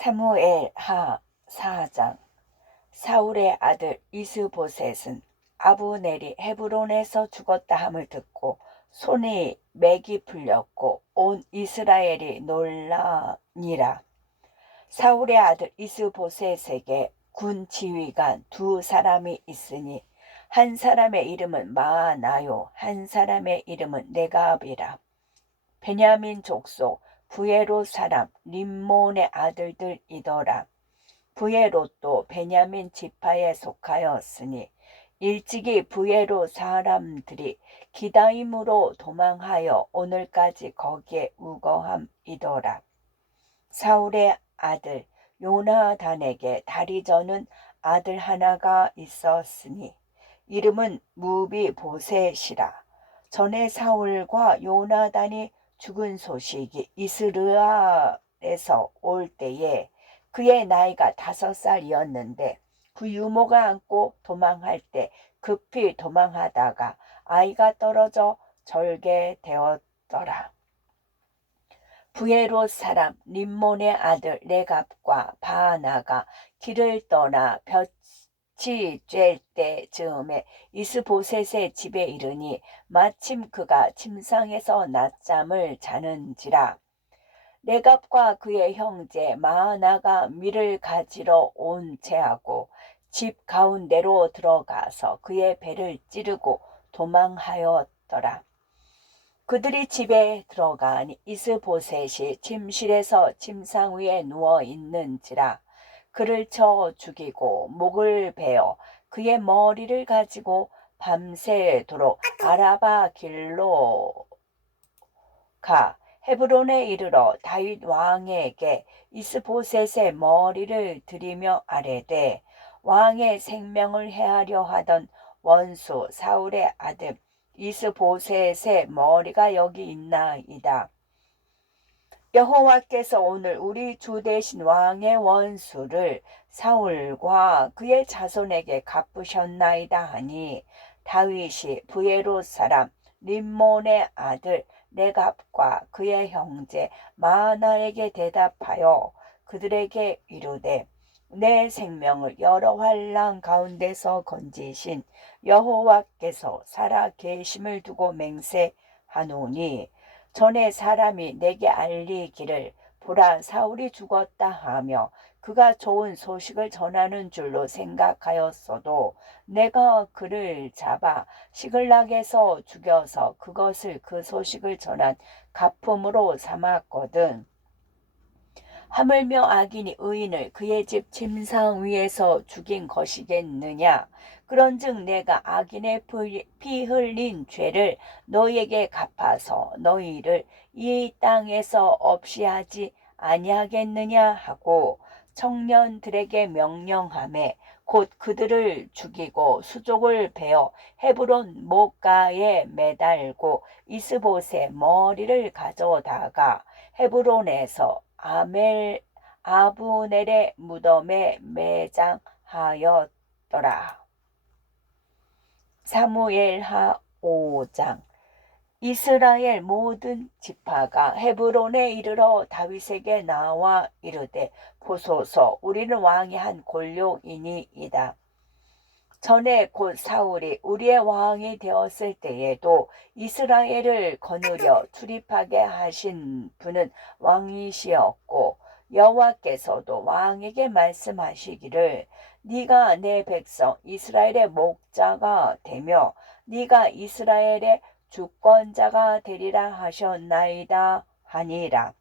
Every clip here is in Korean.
사무엘 하 4장. 사울의 아들 이스보셋은 아브넬이 헤브론에서 죽었다 함을 듣고 손이 맥이 풀렸고 온 이스라엘이 놀라니라. 사울의 아들 이스보셋에게 군 지휘관 두 사람이 있으니 한 사람의 이름은 마아나요, 한 사람의 이름은 네갑이라. 베냐민 족속 부에롯 사람 림몬의 아들들이더라. 부에롯도 베냐민 지파에 속하였으니 일찍이 부에롯 사람들이 기다임으로 도망하여 오늘까지 거기에 우거함이더라. 사울의 아들 요나단에게 다리 저는 아들 하나가 있었으니 이름은 무비보셋이라. 전에 사울과 요나단이 죽은 소식이 이스라엘에서 올 때에 그의 나이가 5살이었는데 그 유모가 안고 도망할 때 급히 도망하다가 아이가 떨어져 절개되었더라. 부에롯 사람 림몬의 아들 네갑과 바하나가 길을 떠나 볕이 쬐 때 즈음에 이스보셋의 집에 이르니 마침 그가 침상에서 낮잠을 자는지라. 네갑과 그의 형제 마하나가 밀을 가지러 온 채하고 집 가운데로 들어가서 그의 배를 찌르고 도망하였더라. 그들이 집에 들어가니 이스보셋이 침실에서 침상 위에 누워 있는지라. 그를 쳐 죽이고 목을 베어 그의 머리를 가지고 밤새도록 아라바 길로 가 헤브론에 이르러 다윗 왕에게 이스보셋의 머리를 드리며 아뢰되 왕의 생명을 해하려 하던 원수 사울의 아들 이스보셋의 머리가 여기 있나이다. 여호와께서 오늘 우리 주 대신 왕의 원수를 사울과 그의 자손에게 갚으셨나이다 하니 다윗이 부에롯 사람 림몬의 아들 네갑과 그의 형제 마하나에게 대답하여 그들에게 이르되 내 생명을 여러 환난 가운데서 건지신 여호와께서 살아 계심을 두고 맹세하노니 전에 사람이 내게 알리기를 보라 사울이 죽었다 하며 그가 좋은 소식을 전하는 줄로 생각하였어도 내가 그를 잡아 시글락에서 죽여서 그것을 그 소식을 전한 가품으로 삼았거든. 하물며 악인이 의인을 그의 집 침상 위에서 죽인 것이겠느냐. 그런즉 내가 악인의 피 흘린 죄를 너희에게 갚아서 너희를 이 땅에서 없이 하지 아니하겠느냐 하고 청년들에게 명령하매 곧 그들을 죽이고 수족을 베어 헤브론 목가에 매달고 이스봇의 머리를 가져다가 헤브론에서 아브넬의 무덤에 매장하였더라. 사무엘하 5장. 이스라엘 모든 지파가 헤브론에 이르러 다윗에게 나와 이르되 보소서 우리는 왕이 한 골욕이니이다. 전에 곧 사울이 우리의 왕이 되었을 때에도 이스라엘을 거느려 출입하게 하신 분은 왕이시었고 여호와께서도 왕에게 말씀하시기를 네가 내 백성 이스라엘의 목자가 되며 네가 이스라엘의 주권자가 되리라 하셨나이다 하니라.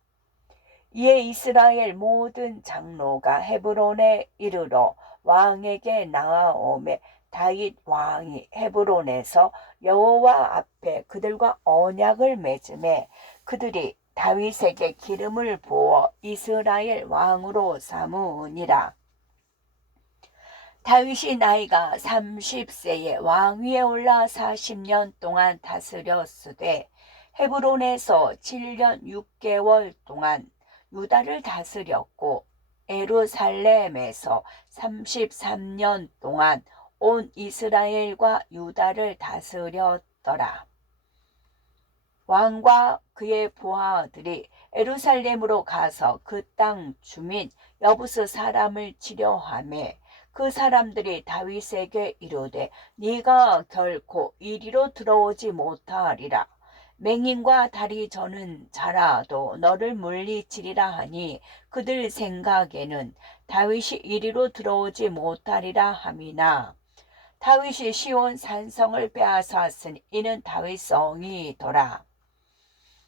이에 이스라엘 모든 장로가 헤브론에 이르러 왕에게 나아오매 다윗 왕이 헤브론에서 여호와 앞에 그들과 언약을 맺음에 그들이 다윗에게 기름을 부어 이스라엘 왕으로 삼으니라. 다윗이 나이가 30세에 왕위에 올라 40년 동안 다스렸으되 헤브론에서 7년 6개월 동안 유다를 다스렸고 예루살렘에서 33년 동안 온 이스라엘과 유다를 다스렸더라. 왕과 그의 부하들이 예루살렘으로 가서 그 땅 주민 여부스 사람을 치려하매 그 사람들이 다윗에게 이르되 네가 결코 이리로 들어오지 못하리라. 맹인과 다리 저는 자라도 너를 물리치리라 하니 그들 생각에는 다윗이 이리로 들어오지 못하리라 함이나 다윗이 시온 산성을 빼앗았으니 이는 다윗성이더라.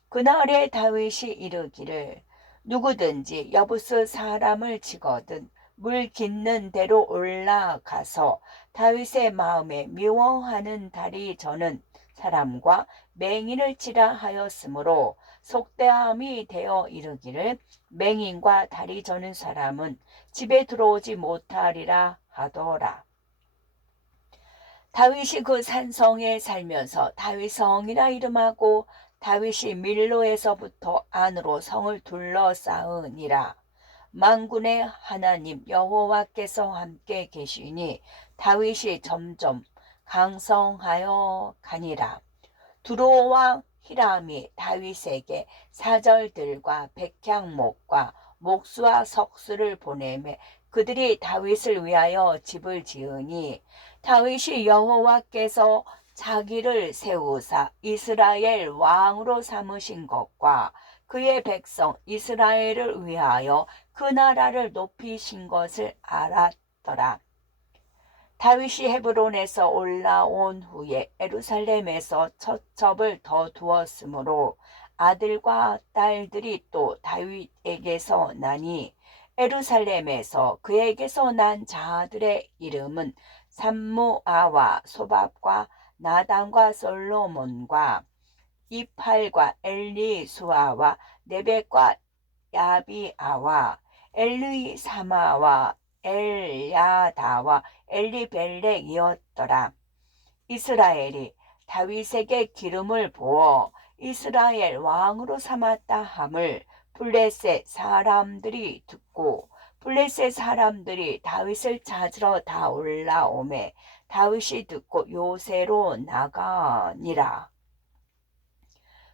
그날에 다윗이 이르기를 누구든지 여부스 사람을 치거든 물 깃는 대로 올라가서 다윗의 마음에 미워하는 다리 저는 사람과 맹인을 치라 하였으므로 속대함이 되어 이르기를 맹인과 다리 저는 사람은 집에 들어오지 못하리라 하더라. 다윗이 그 산성에 살면서 다윗성이라 이름하고 다윗이 밀로에서부터 안으로 성을 둘러싸으니라. 만군의 하나님 여호와께서 함께 계시니 다윗이 점점 강성하여 가니라. 두로와 히람이 다윗에게 사절들과 백향목과 목수와 석수를 보내매 그들이 다윗을 위하여 집을 지으니 다윗이 여호와께서 자기를 세우사 이스라엘 왕으로 삼으신 것과 그의 백성 이스라엘을 위하여 그 나라를 높이신 것을 알았더라. 다윗이 헤브론에서 올라온 후에 예루살렘에서 처첩을 더 두었으므로 아들과 딸들이 또 다윗에게서 나니 예루살렘에서 그에게서 난 자들의 이름은 삼무아와 소밥과 나단과 솔로몬과 이팔과 엘리수아와 네벡과 야비아와 엘리사마와 엘야다와 엘리벨렉이었더라. 이스라엘이 다윗에게 기름을 부어 이스라엘 왕으로 삼았다 함을 블레셋 사람들이 듣고 블레셋 사람들이 다윗을 찾으러 다 올라오매 다윗이 듣고 요새로 나가니라.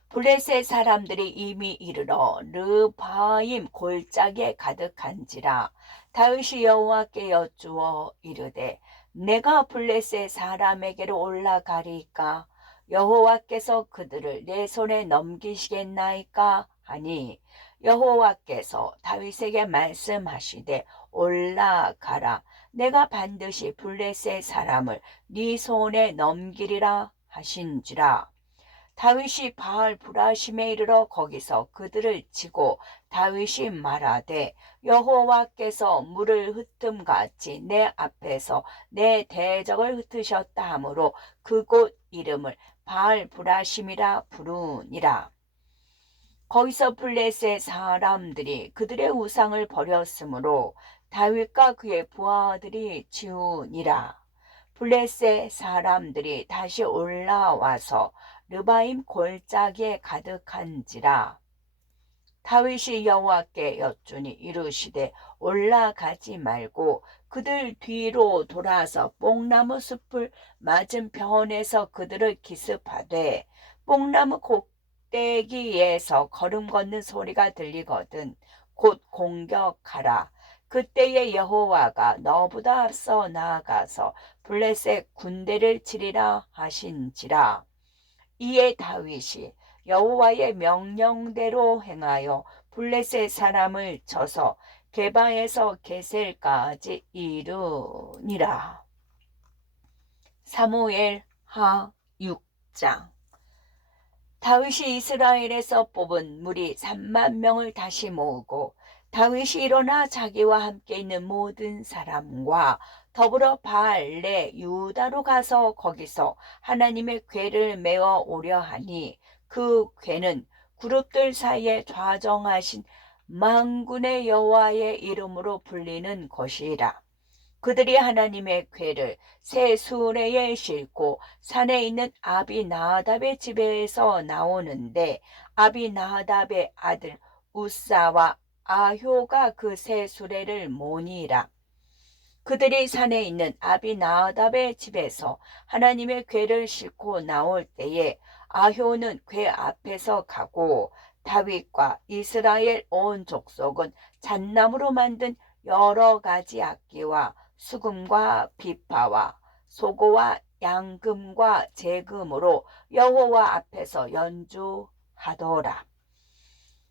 블레셋 사람들이 이미 이르러 르바임 골짜기에 가득한지라. 다윗이 여호와께 여쭈어 이르되 내가 블레셋 사람에게로 올라가리까 여호와께서 그들을 내 손에 넘기시겠나이까 하니 여호와께서 다윗에게 말씀하시되 올라가라. 내가 반드시 블레셋 사람을 네 손에 넘기리라 하신지라. 다윗이 바알 브라심에 이르러 거기서 그들을 치고 다윗이 말하되 여호와께서 물을 흩음같이 내 앞에서 내 대적을 흩으셨다 하므로 그곳 이름을 바알 브라심이라 부르니라. 거기서 블레셋 사람들이 그들의 우상을 버렸으므로 다윗과 그의 부하들이 지우니라. 블레셋 사람들이 다시 올라와서 르바임 골짜기에 가득한지라. 다윗이 여호와께 여쭈니 이르시되 올라가지 말고 그들 뒤로 돌아서 뽕나무 숲을 맞은편에서 그들을 기습하되 뽕나무 꼭대기에서 걸음 걷는 소리가 들리거든 곧 공격하라. 그때에 여호와가 너보다 앞서 나아가서 블레셋 군대를 치리라 하신지라. 이에 다윗이 여호와의 명령대로 행하여 블레셋 사람을 쳐서 게바에서 게셀까지 이르니라. 사무엘 하 6장. 다윗이 이스라엘에서 뽑은 무리 3만 명을 다시 모으고 다윗이 일어나 자기와 함께 있는 모든 사람과 더불어 바알레 유다로 가서 거기서 하나님의 궤를 메어 오려 하니 그 궤는 그룹들 사이에 좌정하신 만군의 여호와의 이름으로 불리는 것이라. 그들이 하나님의 궤를 새 수레에 싣고 산에 있는 아비나답의 집에서 나오는데 아비나답의 아들 우사와 아효가 그 새 수레를 모니라. 그들이 산에 있는 아비나답의 집에서 하나님의 궤를 싣고 나올 때에 아효는 궤 앞에서 가고 다윗과 이스라엘 온 족속은 잣나무로 만든 여러 가지 악기와 수금과 비파와 소고와 양금과 제금으로 여호와 앞에서 연주하더라.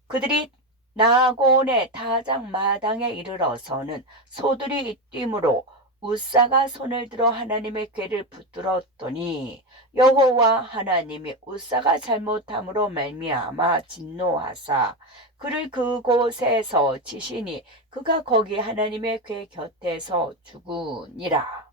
그들이 나곤의 타작 마당에 이르러서는 소들이 뛰므로 웃사가 손을 들어 하나님의 궤를 붙들었더니 여호와 하나님이 웃사가 잘못함으로 말미암아 진노하사 그를 그곳에서 치시니 그가 거기 하나님의 궤 곁에서 죽으니라.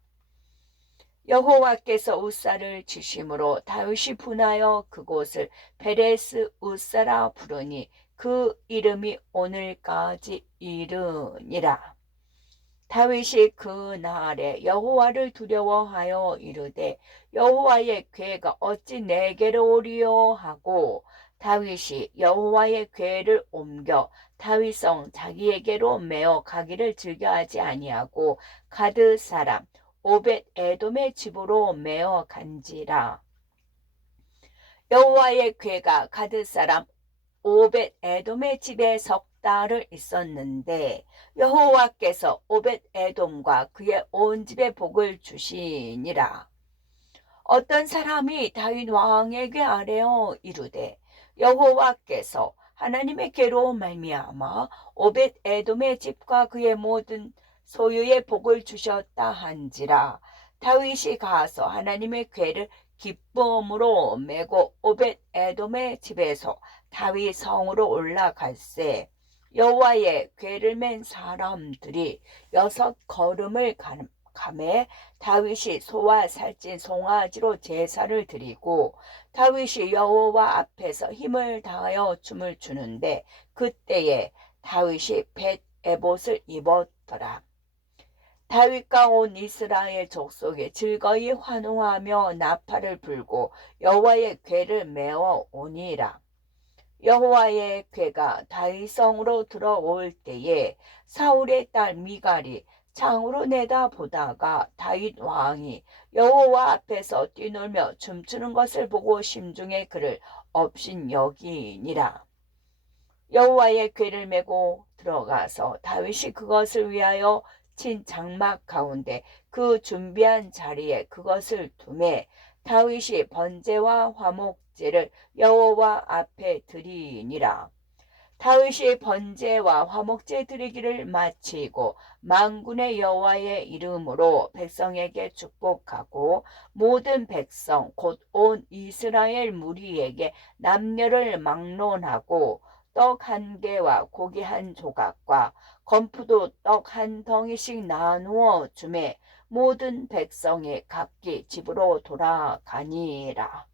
여호와께서 웃사를 치심으로 다윗이 분하여 그곳을 베레스 웃사라 부르니 그 이름이 오늘까지 이르니라. 다윗이 그 날에 여호와를 두려워하여 이르되 여호와의 궤가 어찌 내게로 오리요 하고 다윗이 여호와의 궤를 옮겨 다윗성 자기에게로 메어 가기를 즐겨하지 아니하고 가드 사람 오벳 에돔의 집으로 메어 간지라. 여호와의 궤가 가드 사람 오벳 에돔의 집에 석 달을 있었는데 여호와께서 오벳 에돔과 그의 온 집에 복을 주시니라. 어떤 사람이 다윗 왕에게 아뢰어 이르되 여호와께서 하나님의 궤로 말미암아 오벳 에돔의 집과 그의 모든 소유의 복을 주셨다 한지라. 다윗이 가서 하나님의 궤를 기쁨으로 메고 오벳 에돔의 집에서 다윗 성으로 올라갈새 여호와의 궤를 맨 사람들이 6걸음을 가매 다윗이 소와 살찐 송아지로 제사를 드리고 다윗이 여호와 앞에서 힘을 다하여 춤을 추는데 그때에 다윗이 벳 에봇을 입었더라. 다윗과 온 이스라엘 족속이 즐거이 환호하며 나팔을 불고 여호와의 궤를 메어 오니라. 여호와의 궤가 다윗성으로 들어올 때에 사울의 딸 미갈이 창으로 내다보다가 다윗 왕이 여호와 앞에서 뛰놀며 춤추는 것을 보고 심중에 그를 업신여기니라. 여호와의 궤를 메고 들어가서 다윗이 그것을 위하여 친 장막 가운데 그 준비한 자리에 그것을 두매 다윗이 번제와 화목제를 여호와 앞에 드리니라. 다윗이 번제와 화목제 드리기를 마치고 만군의 여호와의 이름으로 백성에게 축복하고 모든 백성 곧 온 이스라엘 무리에게 남녀를 막론하고 떡 한 개와 고기 한 조각과 건포도 떡 한 덩이씩 나누어 주매 모든 백성이 각기 집으로 돌아가니라.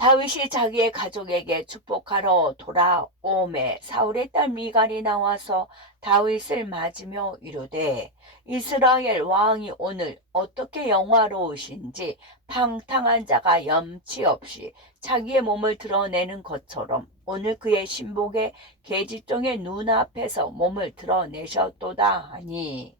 다윗이 자기의 가족에게 축복하러 돌아오매 사울의 딸 미갈이 나와서 다윗을 맞으며 이르되 이스라엘 왕이 오늘 어떻게 영화로우신지 방탕한 자가 염치 없이 자기의 몸을 드러내는 것처럼 오늘 그의 신복의 계집종의 눈앞에서 몸을 드러내셨도다 하니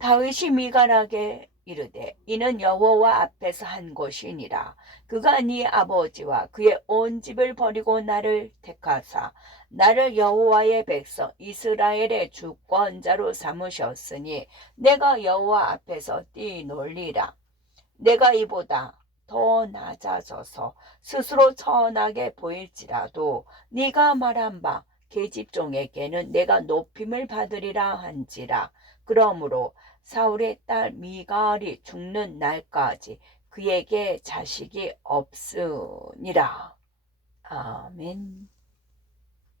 다윗이 미갈에게 이르되 이는 여호와 앞에서 한 것이니라. 그가 네 아버지와 그의 온 집을 버리고 나를 택하사 나를 여호와의 백성 이스라엘의 주권자로 삼으셨으니 내가 여호와 앞에서 뛰놀리라. 내가 이보다 더 낮아져서 스스로 천하게 보일지라도 네가 말한 바 계집종에게는 내가 높임을 받으리라 한지라. 그러므로 사울의 딸 미갈이 죽는 날까지 그에게 자식이 없으니라. 아멘.